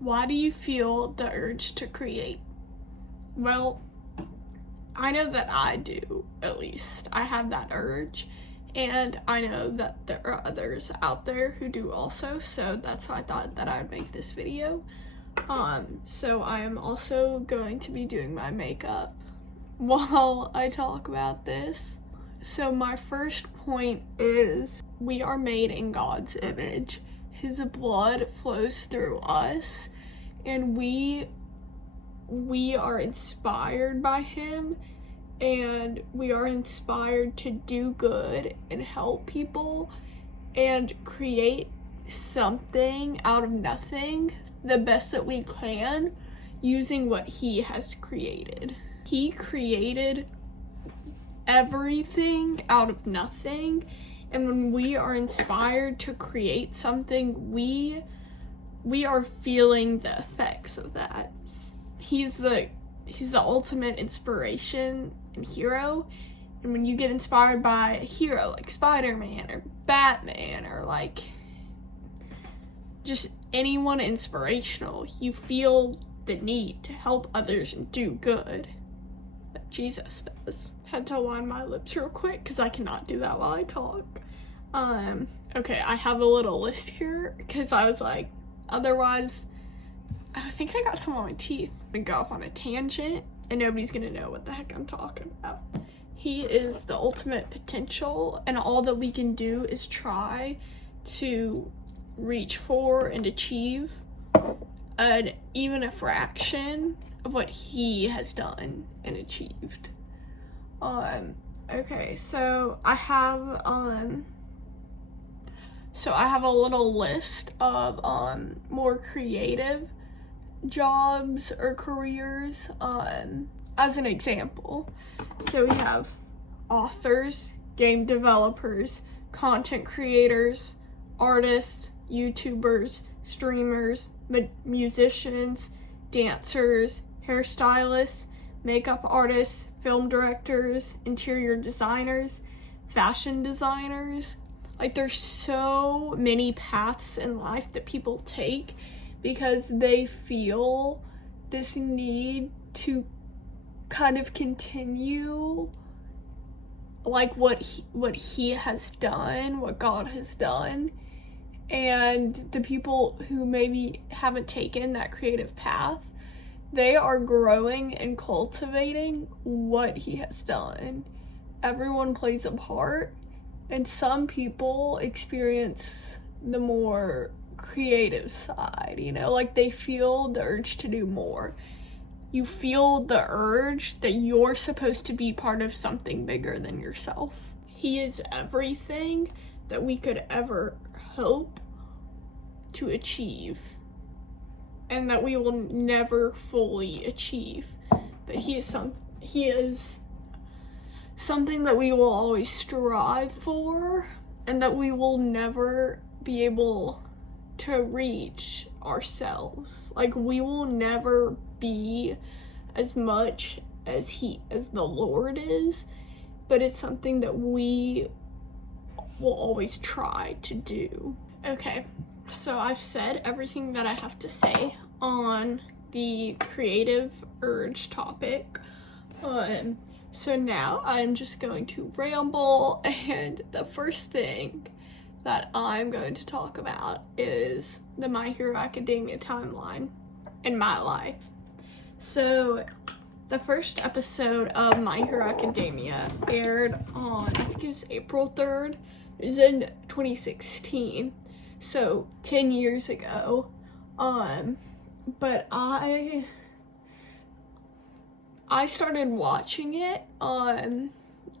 Why do you feel the urge to create? Well, I know that I do, at least. I have that urge, and I know that there are others out there who do also, so that's why I thought that I would make this video. So I am also going to be doing my makeup while I talk about this. So my first point is we are made in God's image. His blood flows through us, and we are inspired by him, and we are inspired to do good and help people and create something out of nothing the best that we can using what he has created. He created everything out of nothing, and when we are inspired to create something, we are feeling the effects of that. He's the ultimate inspiration and hero, and when you get inspired by a hero like Spider-Man or Batman or like just anyone inspirational, you feel the need to help others and do good. That Jesus does. Had to line my lips real quick because I cannot do that while I talk. Okay, I have a little list here because I was like, otherwise, I think I got some on my teeth. I'm gonna go off on a tangent and nobody's gonna know what the heck I'm talking about. He is the ultimate potential, and all that we can do is try to reach for and achieve even a fraction of what he has done and achieved. Okay, so I have a little list of more creative jobs or careers as an example. So we have authors, game developers, content creators, artists, YouTubers, streamers, musicians, dancers, hairstylists, makeup artists, film directors, interior designers, fashion designers. Like, there's so many paths in life that people take because they feel this need to kind of continue like what he has done, what God has done. And the people who maybe haven't taken that creative path, they are growing and cultivating what he has done. Everyone plays a part, and some people experience the more creative side, you know, like they feel the urge to do more. You feel the urge that you're supposed to be part of something bigger than yourself. He is everything that we could ever hope to achieve, and that we will never fully achieve. But he is something that we will always strive for, and that we will never be able to reach ourselves. Like, we will never be as much as the Lord is, but it's something that we will always try to do. Okay, so I've said everything that I have to say on the creative urge topic. So now I'm just going to ramble, and the first thing that I'm going to talk about is the My Hero Academia timeline in my life. So the first episode of My Hero Academia aired on, I think it was April 3rd. It was in 2016, so 10 years ago. But I started watching it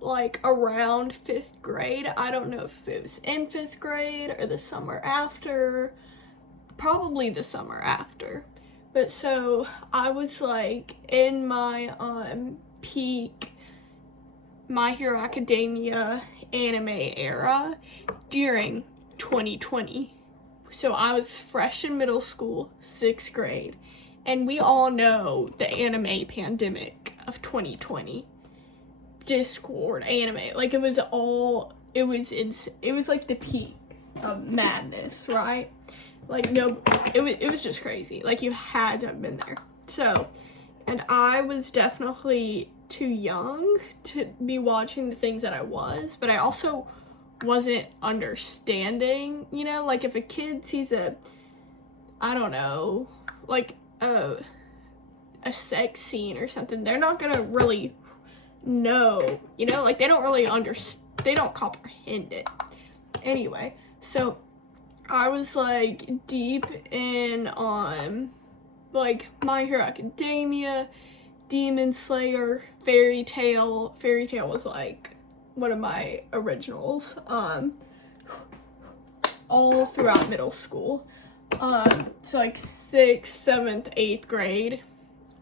like around 5th grade. I don't know if it was in 5th grade or the summer after, probably the summer after. But so I was like in my peak My Hero Academia anime era during 2020. So I was fresh in middle school, 6th grade, and we all know the anime pandemic of 2020. Discord, anime, like it was like the peak of madness, right? Like, no, it was just crazy. Like, you had to have been there. So, and I was definitely too young to be watching the things that I was, but I also wasn't understanding, you know, like if a kid sees I don't know, like a sex scene or something, they're not gonna really know, you know, like they don't really they don't comprehend it. Anyway, so I was like deep in on like My Hero Academia, Demon Slayer, Fairy Tail. Fairy Tail was like one of my originals, all throughout middle school. So like 6th, 7th, 8th grade,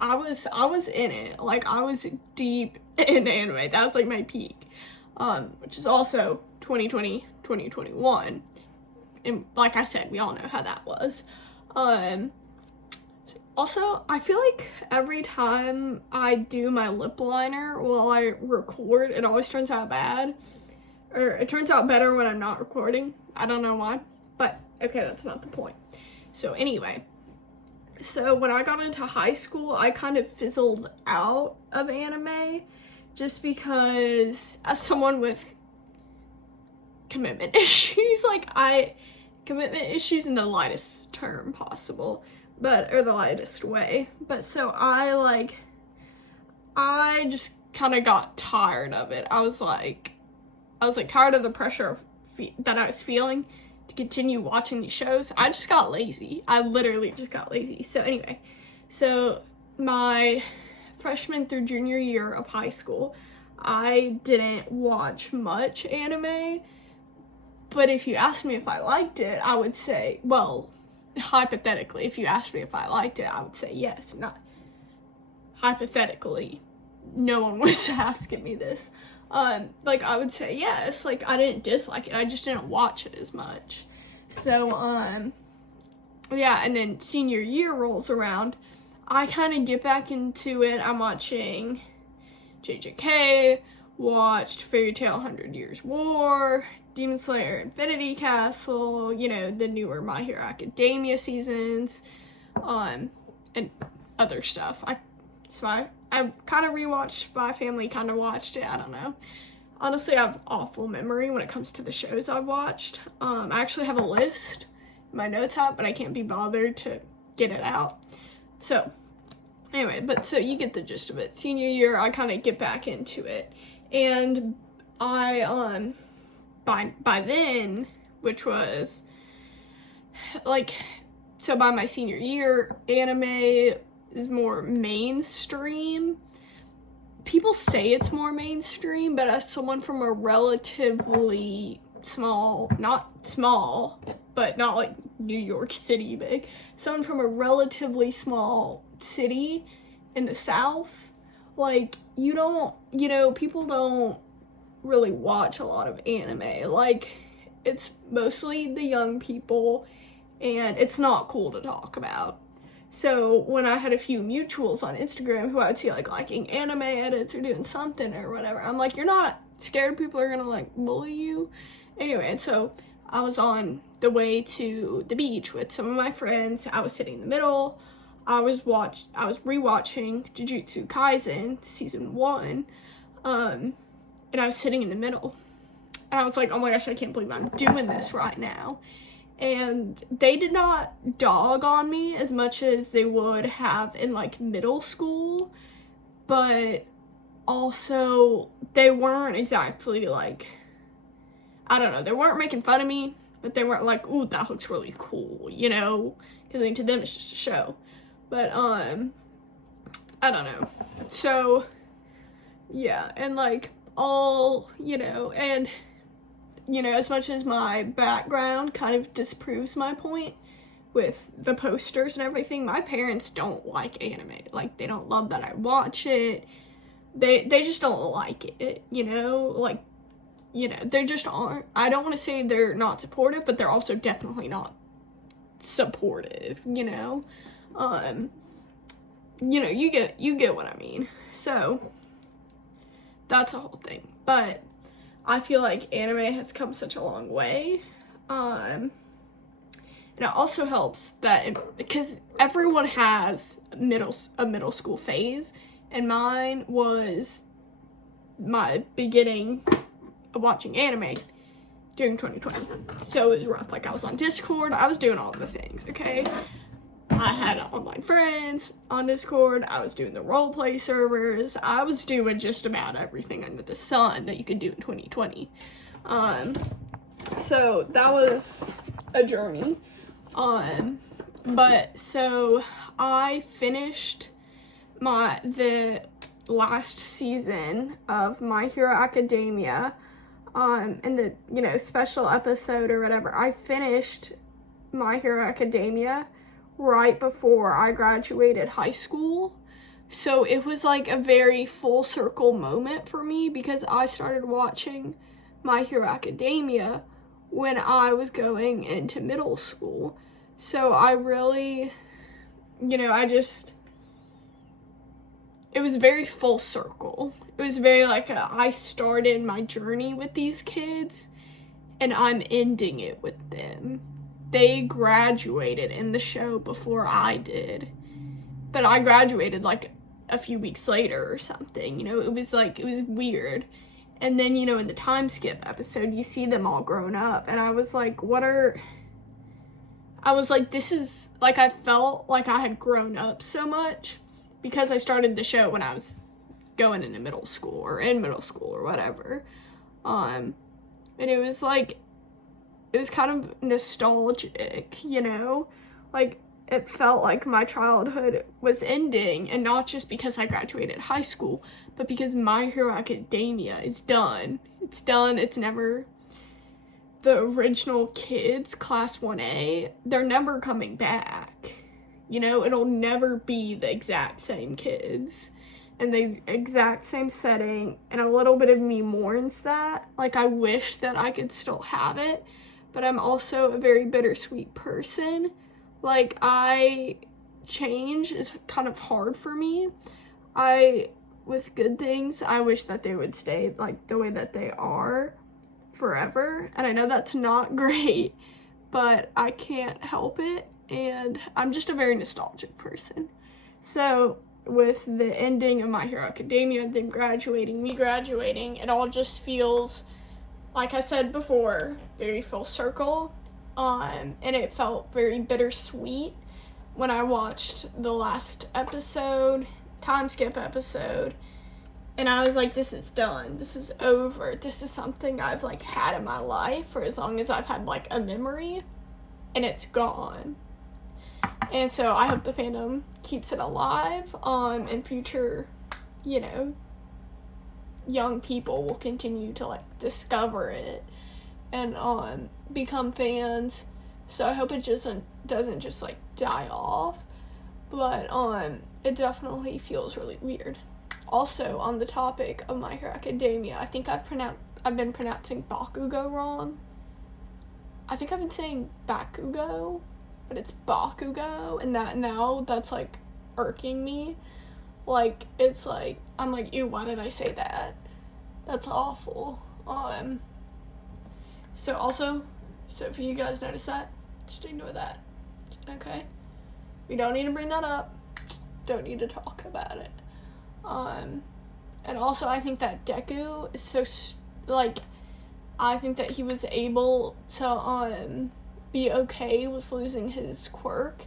I was in it. Like I was deep in anime. That was like my peak. Which is also 2020, 2021. And like I said, we all know how that was. Also, I feel like every time I do my lip liner while I record, it always turns out bad. Or it turns out better when I'm not recording. I don't know why. But, okay, that's not the point. So, anyway. So, when I got into high school, I kind of fizzled out of anime. Just because, as someone with commitment issues, commitment issues in the lightest term possible. Or the lightest way. But so I just kind of got tired of it. I was tired of the pressure that I was feeling to continue watching these shows. I just got lazy. I literally just got lazy. So anyway, so my freshman through junior year of high school, I didn't watch much anime. But if you asked me if I liked it, I would say, well, hypothetically, if you asked me if I liked it, I would say yes. Not hypothetically, no one was asking me this. I would say yes. Like, I didn't dislike it. I just didn't watch it as much. So, yeah, and then senior year rolls around. I kind of get back into it. I'm watching JJK, watched Fairy Tail 100 Years War, Demon Slayer Infinity Castle, you know, the newer My Hero Academia seasons, and other stuff. I kind of rewatched Spy Family, kind of watched it, I don't know. Honestly, I have awful memory when it comes to the shows I've watched. I actually have a list in my notes app, but I can't be bothered to get it out. So, anyway, but so you get the gist of it. Senior year, I kind of get back into it. And I, by then, which was, so by my senior year, anime is more mainstream. People say it's more mainstream, but as someone from a relatively not small, but not like New York City big, someone from a relatively small city in the South, like, people don't really watch a lot of anime. Like, it's mostly the young people, and it's not cool to talk about. So when I had a few mutuals on Instagram who I would see liking anime edits or doing something or whatever, I'm like, you're not scared people are gonna bully you? Anyway, and so I was on the way to the beach with some of my friends. I was sitting in the middle. I was rewatching Jujutsu Kaisen season 1, and I was sitting in the middle, and I was like, oh my gosh, I can't believe I'm doing this right now. And they did not dog on me as much as they would have in middle school, but also they weren't exactly I don't know, they weren't making fun of me, but they weren't like, ooh, that looks really cool, because to them it's just a show. But I don't know. So yeah, and as much as my background kind of disproves my point with the posters and everything, my parents don't like anime. They don't love that I watch it. They just don't like it, they just aren't. I don't want to say they're not supportive, but they're also definitely not supportive, you get what I mean. So that's a whole thing. But I feel like anime has come such a long way. And it also helps that because everyone has a middle school phase, and mine was my beginning of watching anime during 2020. So it was rough. Like, I was on Discord, I was doing all the things, okay? I had online friends on Discord, I was doing the roleplay servers, I was doing just about everything under the sun that you could do in 2020. So that was a journey. But so I finished the last season of My Hero Academia, in the, you know, special episode or whatever. I finished My Hero Academia right before I graduated high school. So it was like a very full circle moment for me, because I started watching My Hero Academia when I was going into middle school. So I really, you know, it was very full circle. It was very like I started my journey with these kids and I'm ending it with them. They graduated in the show before I did, but I graduated like a few weeks later or something, you know. It was weird. And then, you know, in the time skip episode, you see them all grown up, and I was like, this is, like, I felt like I had grown up so much, because I started the show when I was going into middle school, or in middle school, or whatever. And it was like, it was kind of nostalgic, you know? Like, it felt like my childhood was ending, and not just because I graduated high school, but because My Hero Academia is done. It's done. It's never... The original kids, Class 1A, they're never coming back. You know, it'll never be the exact same kids and the exact same setting, and a little bit of me mourns that. Like, I wish that I could still have it, but I'm also a very bittersweet person. Like, change is kind of hard for me. With good things, I wish that they would stay, like, the way that they are forever. And I know that's not great, but I can't help it. And I'm just a very nostalgic person. So, with the ending of My Hero Academia, then me graduating, it all just feels, like I said before, very full circle. And it felt very bittersweet when I watched the last episode, time skip episode, and I was like, this is done, this is over, this is something I've, like, had in my life for as long as I've had, like, a memory, and it's gone. And so I hope the fandom keeps it alive, and future, you know, young people will continue to, like, discover it and become fans. So I hope it doesn't just, like, die off, but it definitely feels really weird. Also, on the topic of My Hero Academia, I think I've been pronouncing Bakugo wrong. I think I've been saying Bakugo, but it's Bakugo, and that's like irking me. Like, it's like, I'm like, ew, why did I say that? That's awful. So if you guys notice that, just ignore that, okay? We don't need to bring that up. Don't need to talk about it. And also, I think that Deku is so, I think that he was able to, be okay with losing his quirk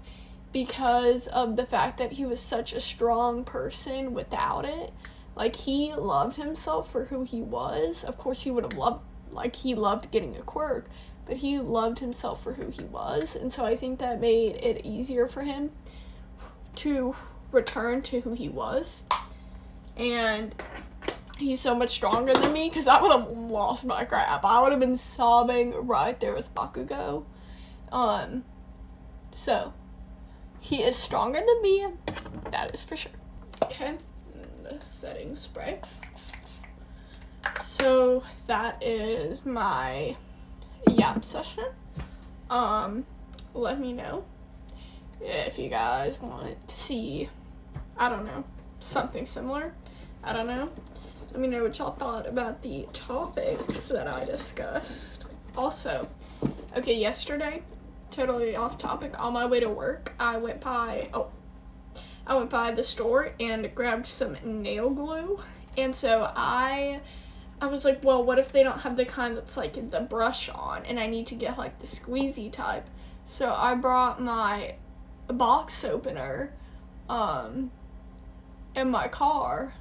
because of the fact that he was such a strong person without it. Like, he loved himself for who he was. Of course, he would have loved, he loved getting a quirk, but he loved himself for who he was. And so I think that made it easier for him to return to who he was. And he's so much stronger than me, because I would have lost my crap. I would have been sobbing right there with Bakugo. So he is stronger than me, that is for sure. Okay, the setting spray. So that is my yap session. Let me know if you guys want to see, I don't know, something similar. I don't know. Let me know what y'all thought about the topics that I discussed. Also, okay, yesterday totally off topic. On my way to work, I went by the store and grabbed some nail glue. And so I was like, well, what if they don't have the kind that's like the brush on, and I need to get like the squeezy type. So I brought my box opener in my car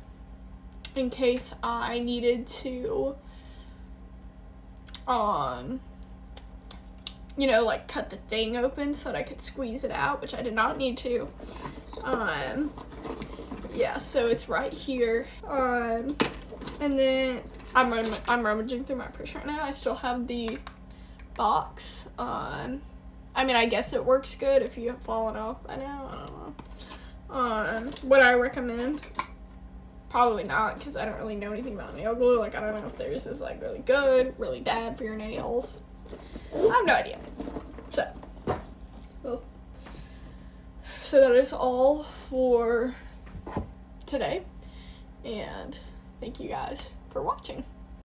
in case I needed to like cut the thing open so that I could squeeze it out, which I did not need to. Yeah, so it's right here. And then I'm rummaging through my purse right now. I still have the box. I mean, I guess it works good if you have fallen off by now. I don't know. Would I recommend? Probably not, because I don't really know anything about nail glue. Like, I don't know if theirs is like really good, really bad for your nails. I have no idea. So that is all for today, and thank you guys for watching.